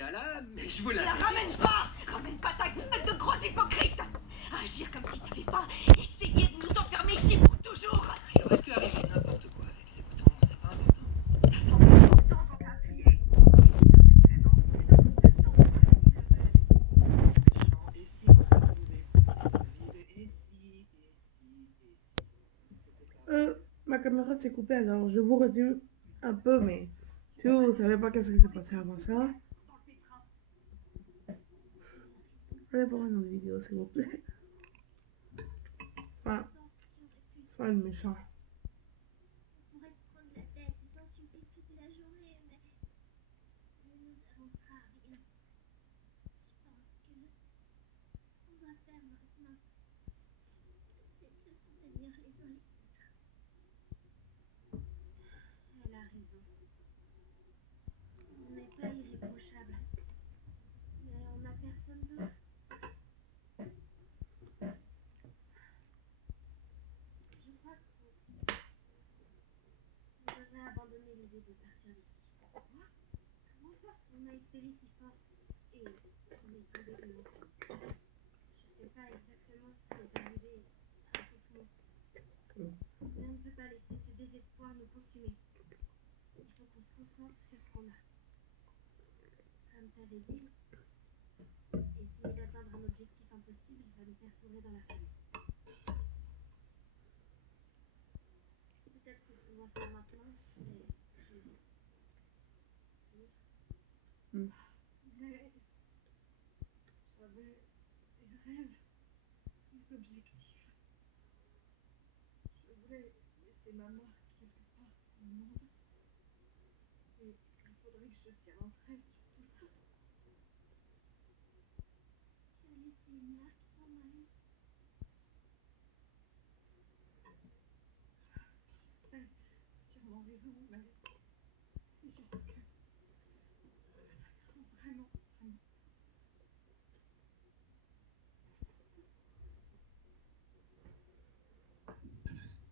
bien là, mais je vous La l'avais dit. ramène pas ta gueule de gros hypocrite. Agir comme si t'avais pas essayé de nous enfermer ici pour toujours. Il aurait pu arriver n'importe quoi avec ces boutons, c'est pas important. Ça semble important quand t'as appuyé. Et si on se retrouvait coincé dans le vide, et si. Ma caméra s'est coupée, alors je vous résume un peu, mais si vous ne savez pas qu'est-ce qui s'est passé avant ça, allez voir une autre vidéo s'il vous plaît. Enfin, le méchant. On pourrait se prendre la tête et s'insulter toute la journée, mais nous avancera rien. Je pense que on doit faire maintenant, c'est se soutenir les uns les autres. Elle a raison. On n'est pas irréprochable, mais on n'a personne d'autre. Je crois qu'on devrait abandonner l'idée de partir d'ici. Quoi? Comment ça? On a espéré si fort et on est tombé de haut. Je sais pas exactement ce qui est arrivé à tout le monde. Mais on ne peut pas laisser ce désespoir nous consumer. Il faut qu'on se concentre sur ce qu'on a. Comme t'avais dit, essayer d'atteindre un objectif impossible va nous faire sourire dans la famille. Peut-être que ce qu'on doit faire maintenant, c'est juste vivre. Mais j'avais des rêves, des objectifs. Je voulais laisser ma marque quelque part dans le monde. Et il faudrait que je tire un trait sur tout ça. Tu as laissé une marque dans ma vie. Je sais, Sûrement raison, mais c'est juste que ça craint vraiment.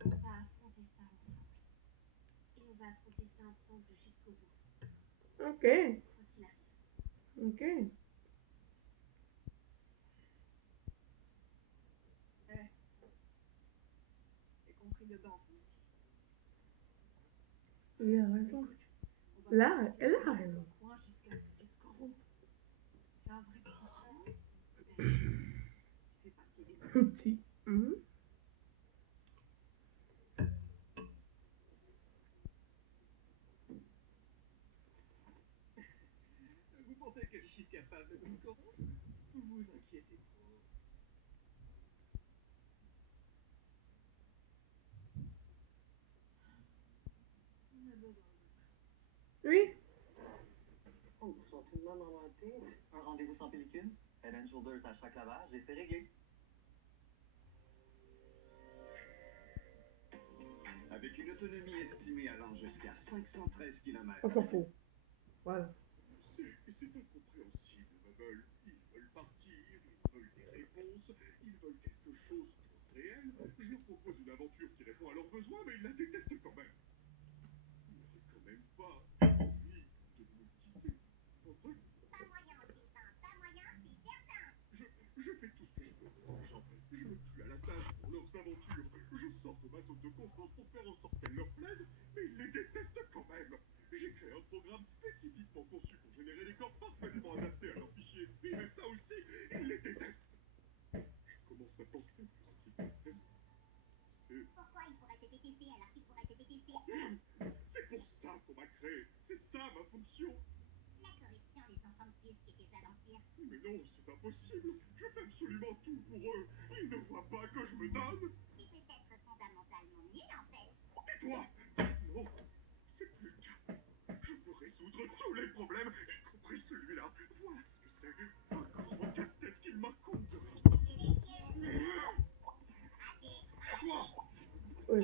On va affronter ça ensemble. Et on va affronter ça ensemble jusqu'au bout. Ok, Quoi qu'il arrive. ok. T'es compris dedans, toi aussi. Il a raison. Écoute, on va Là, pas elle a rester raison. dans un coin jusqu'à ce que tu te corrompes. T'es un vrai petit fou. Tu fais partie des Petit. Vous pensez que je suis capable de me corrompre? Vous inquiétez trop. On a besoin de Oui. Oh, sont tout le monde en montée? Un rendez-vous sans pellicule, Head and Shoulders à chaque lavage et c'est réglé. Avec une autonomie estimée allant jusqu'à 513 km. On s'en fout. Voilà. C'est incompréhensible, Bubble. Ils veulent partir, ils veulent des réponses, ils veulent quelque chose de réel. Je leur propose une aventure qui répond à leurs besoins, mais ils la détestent quand même. Vous n'aurez quand même pas envie de me quitter. Enfin, Pas moyen, Sylvain, pas moyen, c'est certain. je fais tout ce que je peux pour ces gens. Je me tue à la tâche pour leurs aventures. Je sors de ma zone de confort pour faire en sorte qu'elles leur plaisent, mais ils les détestent quand même. J'ai créé un programme spécifiquement conçu pour générer des corps parfaitement adaptés à leur fichier esprit, mais ça aussi, ils les détestent. Je commence à penser que ce qu'ils détestent, c'est... Pourquoi il pourrait te détester alors qu'il pourrait te détester? C'est pour ça qu'on m'a créé. C'est ça ma fonction. La corruption des enfants de qui était à l'Empire. Mais non, c'est impossible. Je fais absolument tout pour eux. Ils ne voient pas que je me donne. Tu peux être fondamentalement nul en fait. Tais-toi. Non, c'est plus le cas. Je peux résoudre tous les problèmes, y compris celui-là. Voilà ce que c'est. Un grand casse-tête qui m'incombe de résoudre. Toi, Oui.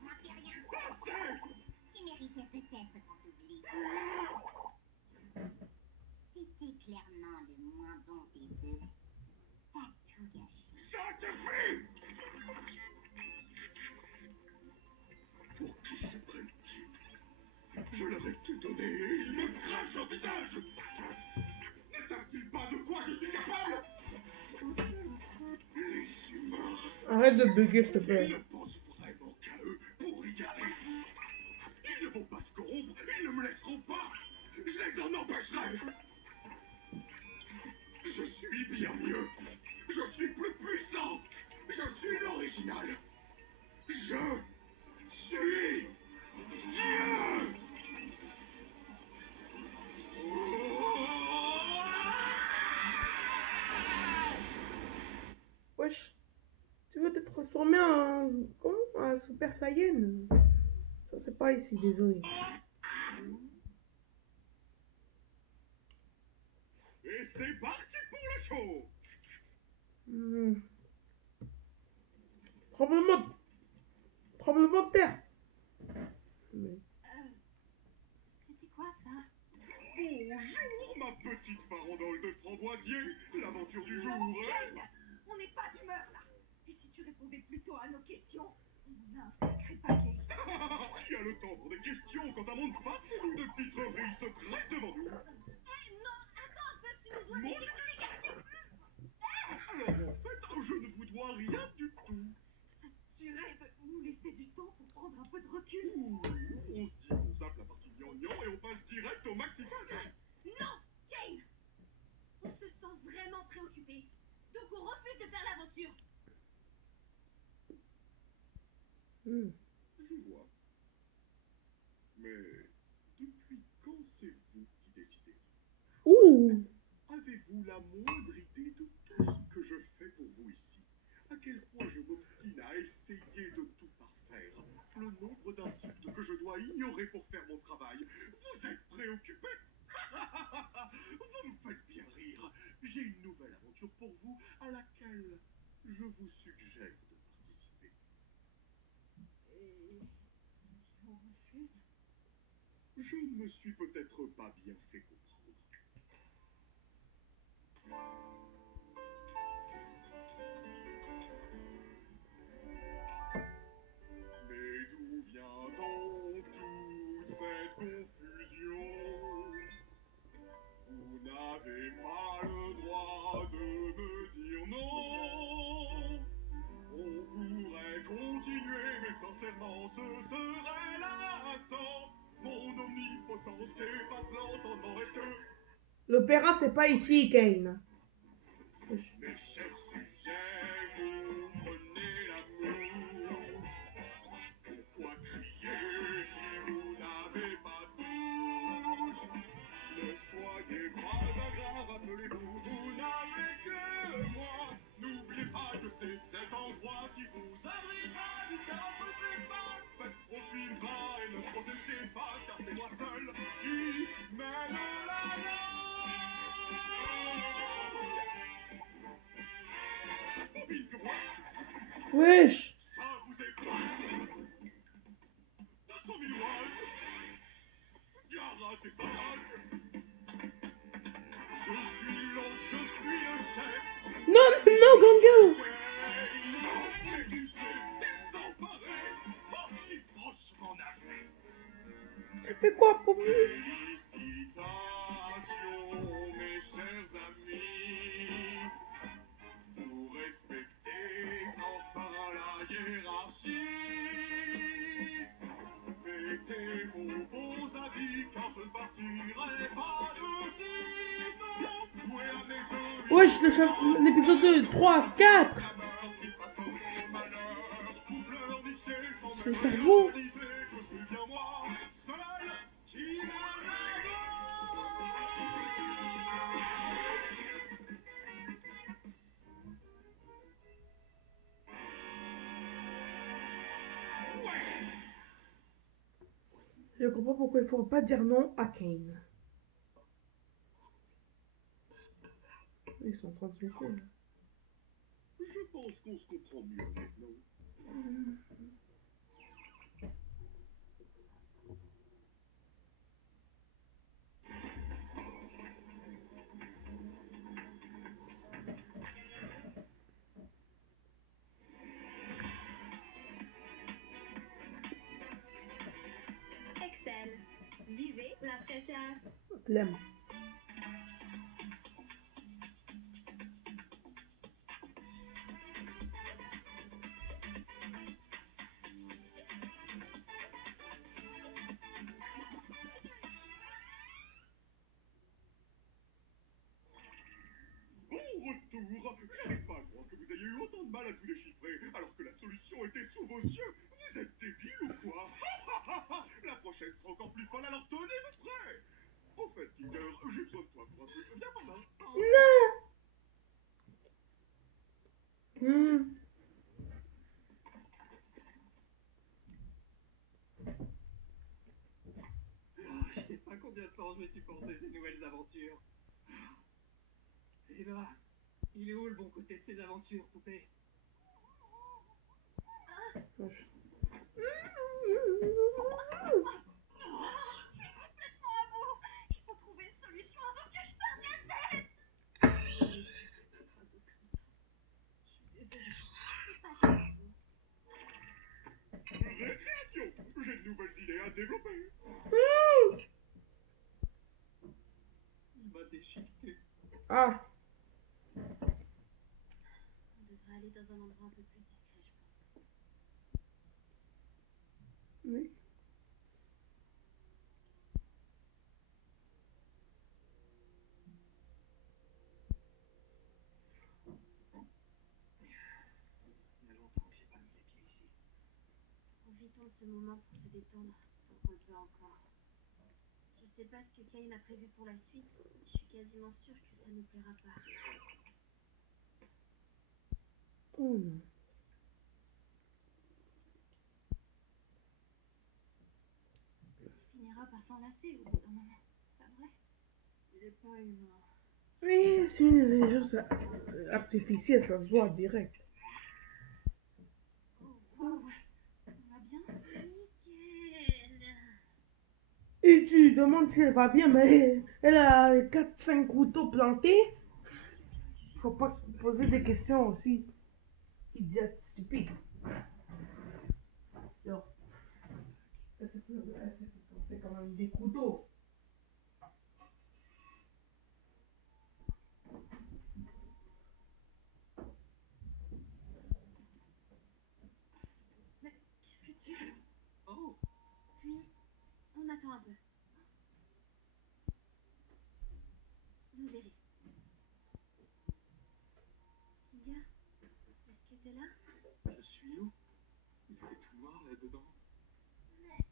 Moi c'est rien. Tu méritais peut-être qu'on t'oublie. C'était clairement le moins bon des deux. T'as tout gâché. ça suffit. Pour qui se prennent-ils? Je leur ai tout donné et ils me crachent au visage. Arrête de bugger, s'il te plaît. Ils ne pensent vraiment qu'à eux pour y garder. Ils ne vont pas se corrompre, ils ne me laisseront pas. Je les en empêcherai. Je suis bien mieux. Je suis plus puissant. Je suis l'original. Je suis Dieu. Wesh. Tu veux te transformer en... Comment? En Super Saiyan? Ça, c'est pas ici, désolé. Et c'est parti pour le show. Tremblement de terre. Mais... C'était quoi ça? Bonjour, ma petite farandole de framboisier. L'aventure du jour Non, est... Jane, on n'est pas d'humeur là. Et si tu répondais plutôt à nos questions, on a un sacré paquet. Qui a le temps pour des questions quand un monde pas de titreries se dresse devant nous? Hé, non, attends un peu, tu nous dois Mon des explications. Alors en fait, je ne vous dois rien du tout. Tu rêves de nous laisser du temps pour prendre un peu de recul? Ouh, on se dit qu'on zappe la partie gnangnan et on passe direct au maximum. Non, Jane. On se sent vraiment préoccupé. Donc on refuse de faire l'aventure. Je vois. Mais depuis quand c'est vous qui décidez? Ouh. Avez-vous la moindre idée de tout ce que je fais pour vous ici? À quel point je m'obstine à essayer de tout parfaire? Le nombre d'insultes que je dois ignorer pour faire mon travail? Vous êtes préoccupé? Vous me faites bien rire. J'ai une nouvelle aventure pour vous à laquelle je vous suggère de participer. Et si on refuse? Je ne me suis peut-être pas bien fait comprendre. Mais d'où vient donc toute cette confusion? Vous n'avez pas le droit de me dire non. On pourrait continuer, mais sincèrement, ce serait lassant. Mon omnipotence dépasse l'entendement. Est-ce que L'opéra, c'est pas ici, Kane. mes chers sujets, vous prenez la mouche? Pourquoi crier si vous n'avez pas de bouche? Ne soyez pas ingrat, rappelez-vous, vous n'avez que moi. N'oubliez pas que c'est cet endroit qui vous abritera jusqu'à votre trépas. Faites profil bas et ne protestez pas, car c'est moi seul qui mène la danse. Profil que moi, Wesh. ça vous épate. 200 000 watts. Yara, c'est pas mal. Je suis l'autre, je suis le chef. Non, non, Grande Gueule. Mais tu sais, désemparé. Oh, j'ai franchement navré. Tu fais quoi pour nous? Félicitations, mes chers amis. Vous respectez enfin la hiérarchie. Mettez vos beaux habits, car je ne partirai pas de non. Jouez à mes jeux. Wesh, l'épisode 2, 3, 4. C'est le cerveau. Je comprends pourquoi il faut pas dire non à Kane. Ils sont en train de se faire. Je pense qu'on se comprend mieux maintenant. Excel. Vivez la fraîcheur. Je l'aime. sourd. J'arrive pas à croire que vous ayez eu autant de mal à tout déchiffrer, alors que la solution était sous vos yeux. Vous êtes débile ou quoi? La prochaine sera encore plus folle, alors tenez-vous prêts. Au fait, Kinder, j'ai besoin de toi pour un truc. Viens par là. Hmm. Je sais pas combien de temps je vais supporter ces nouvelles aventures. Eva, il est où le bon côté de ces aventures, poupée? Wesh. Complètement à bout. Il faut trouver une solution avant que je perde la tête. Récréation. J'ai de nouvelles idées à développer. Il m'a déchiqueté. Ah, On devrait aller dans un endroit un peu plus discret, je pense. oui. Il y a longtemps que j'ai pas mis les pieds ici. Profitons de ce moment pour se détendre, tant qu'on le peut encore. Je sais pas ce que Kane a prévu pour la suite. Je suis quasiment sûre que ça nous plaira pas. Oh non. Il finira par s'enlacer au bout d'un moment. Pas vrai? Il est pas humain. Oui, c'est une intelligence artificielle, ça se voit direct. Oh, wow. On va bien? Nickel. Et tu demandes si elle va bien, mais elle a 4-5 couteaux plantés. Faut pas poser des questions aussi idiotes, stupides. Genre, elle s'est planté quand même des couteaux. Mais qu'est-ce que tu... Oh, Puis, on attend un peu. Vous verrez. Kinga, est-ce que t'es là? je suis où? Il fait tout noir là-dedans. Mais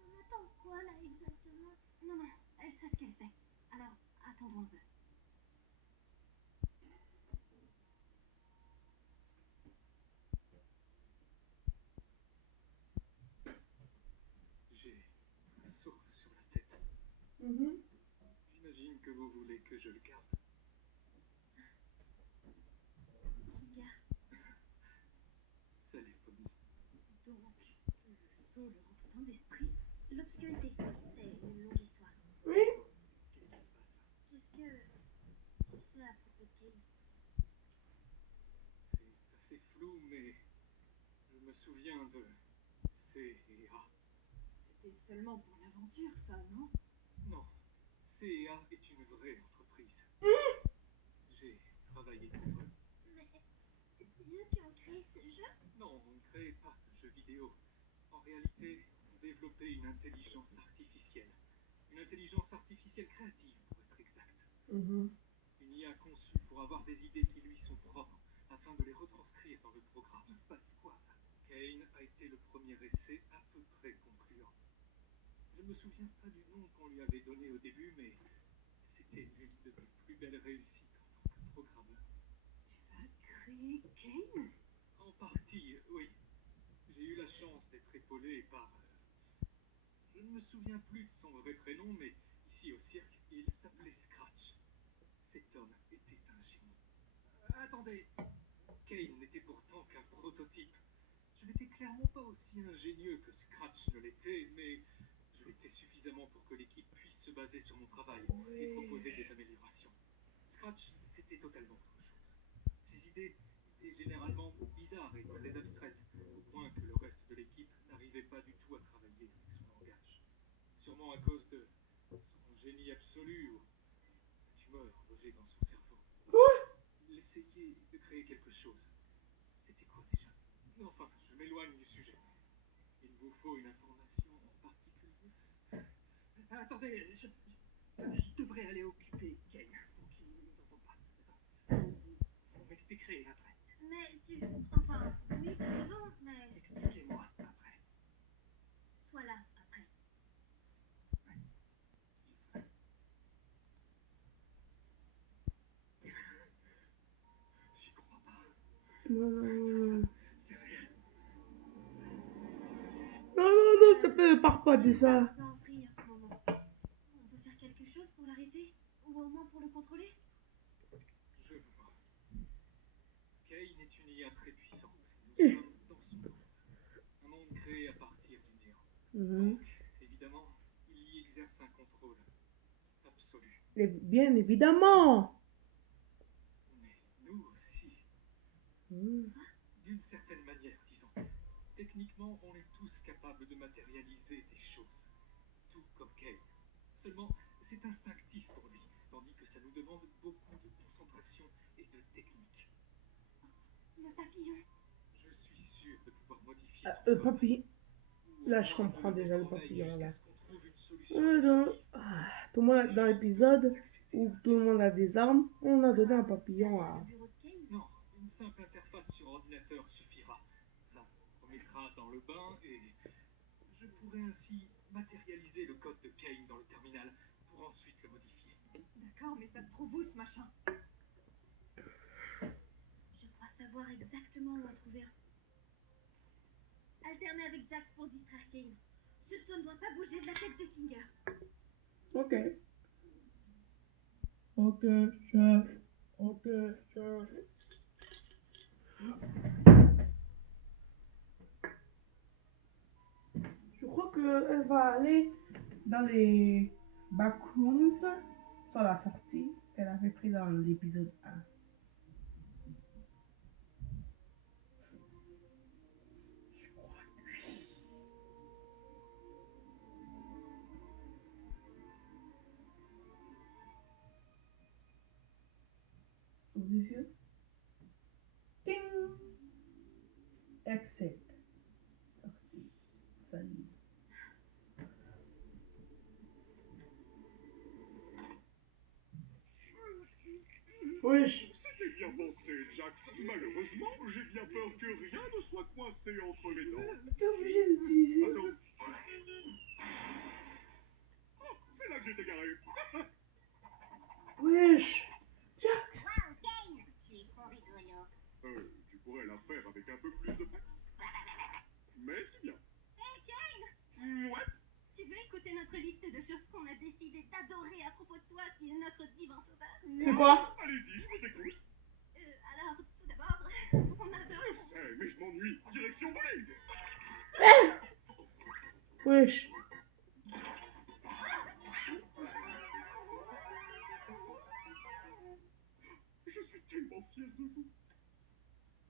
on attend quoi là exactement? Non, non, elle sait ce qu'elle fait. Alors, attendons un peu. J'ai un seau sur la tête. Mhm. J'imagine que vous voulez que je le garde. Kinga, Salut, Pommy. Donc, le sceau leur enceint d'esprit. l'obscurité, c'est une longue histoire. Oui. Qu'est-ce qui se passe là? Qu'est-ce que tu sais à propos de Kane? C'est assez flou, mais je me souviens de C et A. C'était seulement pour l'aventure, ça, non? Non, C et A est une vraie entreprise. J'ai travaillé pour eux. Mais c'est eux qui ont créé ce jeu? Non, on ne crée pas de jeux vidéo. En réalité, on développait une intelligence artificielle. Une intelligence artificielle créative, pour être exact. Mhm. Une IA conçue pour avoir des idées qui lui sont propres, afin de les retranscrire dans le programme. Il se passe quoi là? Kane a été le premier essai à peu près concluant. Je ne me souviens pas du nom qu'on lui avait donné au début, mais c'était l'une de mes plus belles réussites en tant que programmeur. Tu as créé Kane? En partie, oui. J'ai eu la chance d'être épaulé par... je ne me souviens plus de son vrai prénom, mais ici au cirque, il s'appelait Scratch. Cet homme était un génie. Attendez, Kane n'était pourtant qu'un prototype. Je n'étais clairement pas aussi ingénieux que Scratch ne l'était, mais je l'étais suffisamment pour que l'équipe puisse se baser sur mon travail et proposer des améliorations. Scratch, c'était totalement autre chose. Ses idées étaient généralement bizarres et très abstraites, au point que le reste de l'équipe n'arrivait pas du tout à travailler avec son langage. Sûrement à cause de son génie absolu ou la tumeur logée dans son cerveau. Il essayait de créer quelque chose. C'était quoi déjà? Enfin, je m'éloigne du sujet. Il vous faut une information en particulier? Attendez, je devrais aller occuper Kane pour qu'il ne nous entende pas. été créé après. Mais tu... Enfin, oui, t'as raison, mais... Expliquez-moi après. Sois là, après. J'y crois pas. Non, non, non. C'est réel. Non, non, non, s'il te plaît, ne pars pas de ça. Un peu en vrille en ce moment. On peut faire quelque chose pour l'arrêter? Ou au moins pour le contrôler? Je vois. Kane est une IA très puissante. Nous sommes dans son monde. Un monde créé à partir du néant. Mhm. Donc, évidemment, il y exerce un contrôle absolu. Et bien évidemment. Mais nous aussi, Mhm. d'une certaine manière, disons. Techniquement, on est tous capables de matérialiser des choses. Tout comme Kane. Seulement, c'est instinctif pour lui, tandis que ça nous demande beaucoup de concentration et de technique. Le papillon. Je suis sûr de pouvoir modifier Ah, son le code. papillon. Ou Là, au je moins comprends de le déjà le mettre en veille papillon, là. jusqu'à ce qu'on trouve une solution Non. définitive. Tout le monde dans l'épisode où tout le monde a des armes, on a donné un papillon à... Le bureau de Kane? Non, une simple interface sur ordinateur suffira. Ça remettra dans le bain et je pourrais ainsi matérialiser le code de Kane dans le terminal pour ensuite le modifier. D'accord, mais ça se trouve où ce machin? Je crois savoir exactement où en trouver un. Alterner avec Jax pour distraire Kane. Surtout ne doit pas bouger de la tête de Kinger. Ok. Ok, chef. Ok, chef. Je crois qu'elle va aller dans les backrooms sur la sortie qu'elle avait pris dans l'épisode 1. Je crois que oui. Ouvre les yeux. Ting! Exit. Sortie. Salut. Wesh. C'était bien pensé, Jax. Malheureusement, j'ai bien peur que rien ne soit coincé entre les dents. T'es obligé d'utiliser. Attends. Oh, c'est là que j'étais garé. Wesh. Jax. Wow, Kane, tu es trop rigolo. Tu pourrais la faire avec un peu plus de peps. Mais c'est bien. Hey Kane! Ouais. Tu veux écouter notre liste de choses qu'on a décidé d'adorer à propos de toi qui est notre divin sauveur? C'est quoi? Allez-y, je vous écoute. Alors, tout d'abord, on adore... Je sais, mais je m'ennuie. Direction bowling. Wesh. Je suis tellement fier de vous.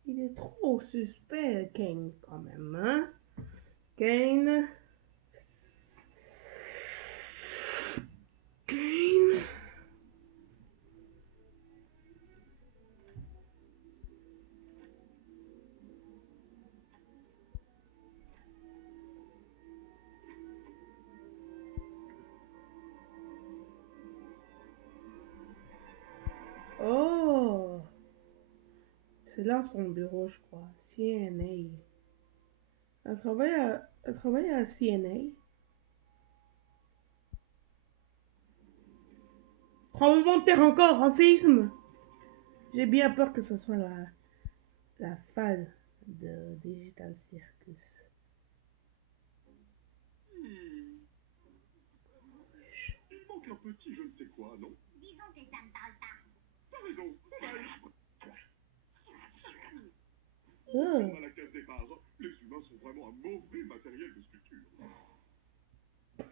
Il est trop suspect, Kane, quand même, hein? Kane. Kane. Oh. C'est là son bureau, je crois. CNA. Elle travaille à CNA. Tremblement de terre encore, un séisme. J'ai bien peur que ce soit la fan de Digital Circus. Il manque un petit je ne sais quoi, non? Disons que ça me parle pas. T'as raison. Oh. Comme à la case départ, les humains sont vraiment un mauvais matériel de sculpture.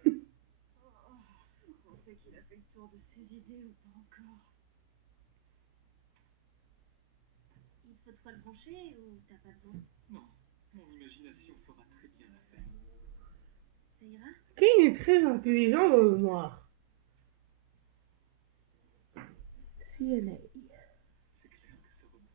Vous pensez qu'il a fait le tour de ses idées ou pas encore? Il te faut de quoi le brancher ou t'as pas besoin? Non, mon imagination fera très bien l'affaire. Ça ira? Kane est très intelligent dans le noir. CNA. C'est clair que ça remonte.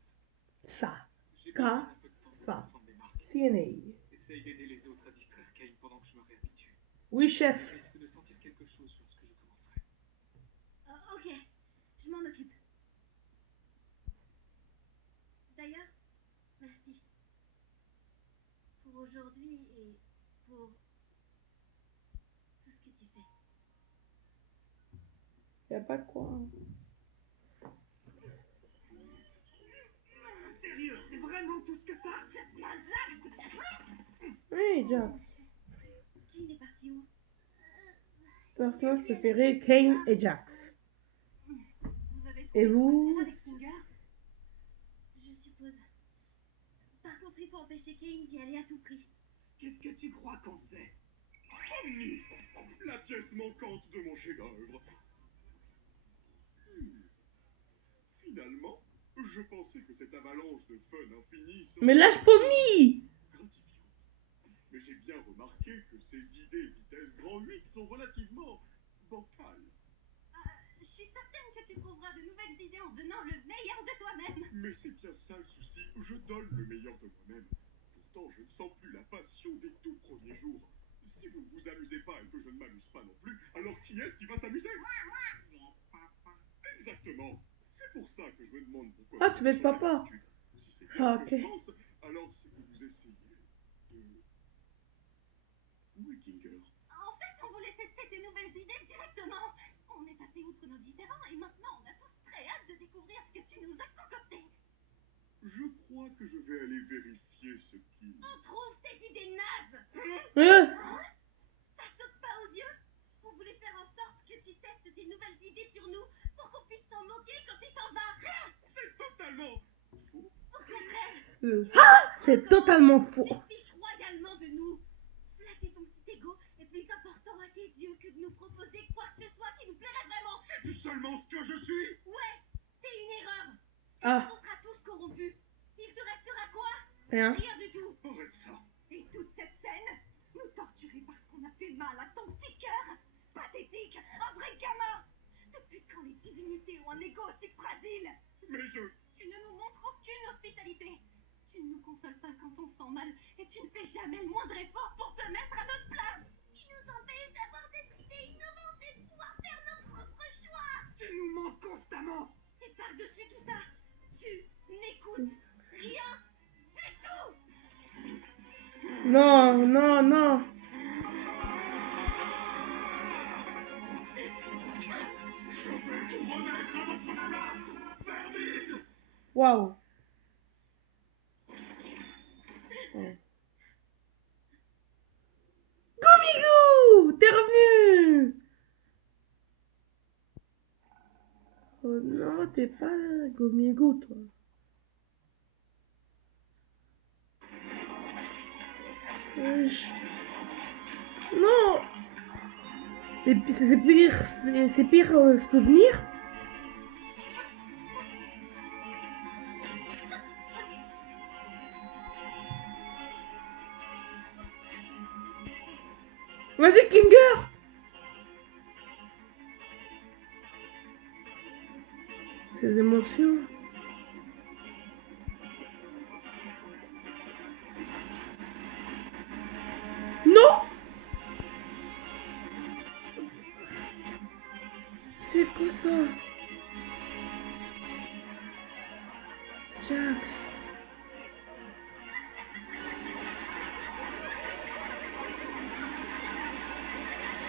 Ça. J'ai K. besoin d'un peu de temps pour Ça. comprendre les marques. CNA. Essaye d'aider les autres à distraire Kane pendant que je me réhabitue. Oui, chef. Je risque de sentir quelque chose lorsque je commencerai. Ok, je m'en occupe. pour aujourd'hui et pour tout ce que tu fais. Y a pas de quoi. Sérieux, c'est vraiment tout ce que ça? Oui, Jax. Kane est parti où? Personnage préféré, Kane et Jax. Vous avez Et trouvé vous? quoi faire avec Stinger? Je suppose. Par contre, il faut empêcher Kane d'y aller à tout prix. Qu'est-ce que tu crois qu'on sait? Omni, la pièce manquante de mon chef-d'œuvre. Finalement, je pensais que cette avalanche de fun infini serait Mais lâche Pomni! gratifiante. Mais j'ai bien remarqué que ces idées vitesse grand 8 sont relativement bancales. Je suis certaine que tu trouveras de nouvelles idées en donnant le meilleur de toi-même. Mais c'est bien ça le souci, je donne le meilleur de moi-même. Pourtant, je ne sens plus la passion des tout premiers jours. Si vous ne vous amusez pas et que je ne m'amuse pas non plus, alors qui est-ce qui va s'amuser? Exactement. C'est pour ça que je me demande pourquoi Ah, vous tu veux avez être changé papa? d'attitude. Si c'est bien Ah, ce ok. que je pense, alors c'est que vous essayez de... Où est Kinger? En fait, on voulait tester tes nouvelles idées directement. On est passé outre nos différends et maintenant on a tous très hâte de découvrir ce que tu nous as concocté. Je crois que je vais aller vérifier ce qui... On trouve cette idée naze. Ça saute pas aux yeux? On voulait faire en sorte que tu testes tes nouvelles idées sur nous pour qu'on puisse s'en moquer quand tu t'en vas. C'est totalement faux. Au contraire, C'est totalement faux. tu te fiches royalement de nous. Flatter ton petit ego est plus important à tes yeux que de nous proposer quoi que ce soit qui nous plairait vraiment. C'est seulement ce que je suis. Ouais, c'est une erreur. Ah, On sera tous corrompus. Il te restera quoi? rien. Rien du tout. Arrête ça. Et toute cette scène, nous torturer parce qu'on a fait mal à ton petit cœur. Pathétique, un vrai gamin. Depuis quand les divinités ont un ego aussi fragile? Mais je... Tu ne nous montres aucune hospitalité. Tu ne nous consoles pas quand on se sent mal et tu ne fais jamais le moindre effort pour te mettre à notre place. Qui nous empêche d'avoir des idées innovantes et de pouvoir faire nos propres choix. Tu nous mens constamment. Et par-dessus tout ça, tu n'écoutes rien du tout. Non, non, non. Je vais vous remettre à votre place. Vermine. Waouh. Gomigou, t'es revenu. Oh non, t'es pas Gomigou, toi. Non. C'est pire, c'est pire souvenir. Vas-y, Kinger. Ces émotions. Non. C'est quoi ça? Jax.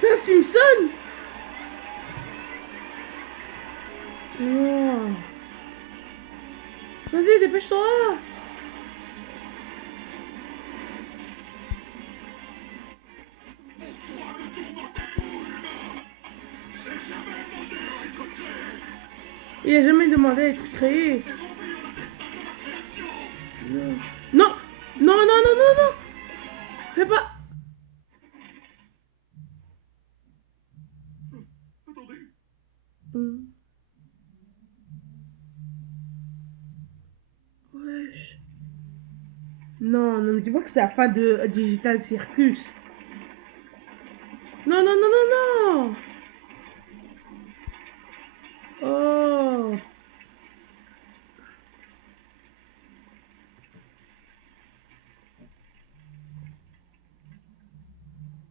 C'est un Simpson? Non. Vas-y, dépêche-toi. Il a jamais demandé à être créé. Non. Non. Non, non, non, non, non. Fais pas. Attendez. Wesh. Non, ne me dis pas que c'est la fin de Digital Circus. Non, non, non, non, non. Oh.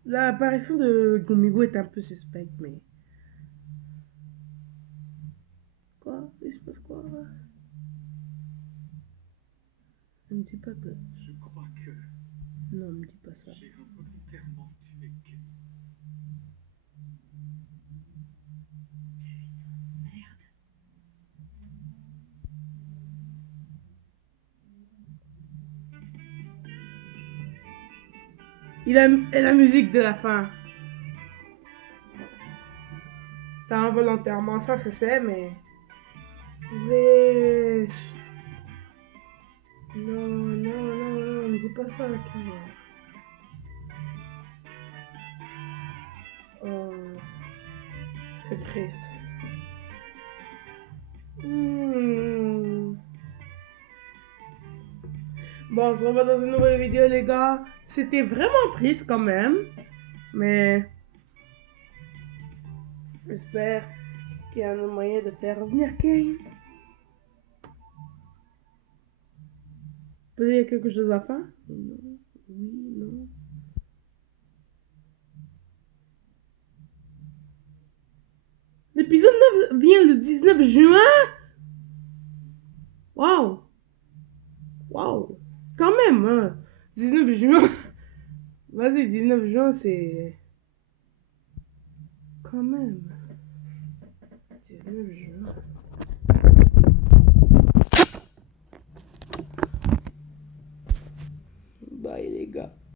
L'apparition de Gomigo est un peu suspecte, mais... Quoi? Il se passe quoi? Ne me dis pas que... Je crois que... Non. non, me dis pas ça. J'ai involontairement tué Kenny. Merde. Et la musique de la fin. T'as involontairement, ça je sais, mais... Wesh. Non, non, non, non, me dis pas ça, ok. Oh, c'est triste. Bon, on se revoit dans une nouvelle vidéo, les gars. C'était vraiment triste quand même. Mais... J'espère qu'il y a un moyen de faire revenir Kane. Peut-être qu'il y a quelque chose à faire? Non. Oui, non. L'épisode 9 vient le 19 juin? Waouh! Waouh! Quand même, hein! 19 juin! Vas-y, 19 juin, c'est... Quand même. 19 juin. Bye, les gars.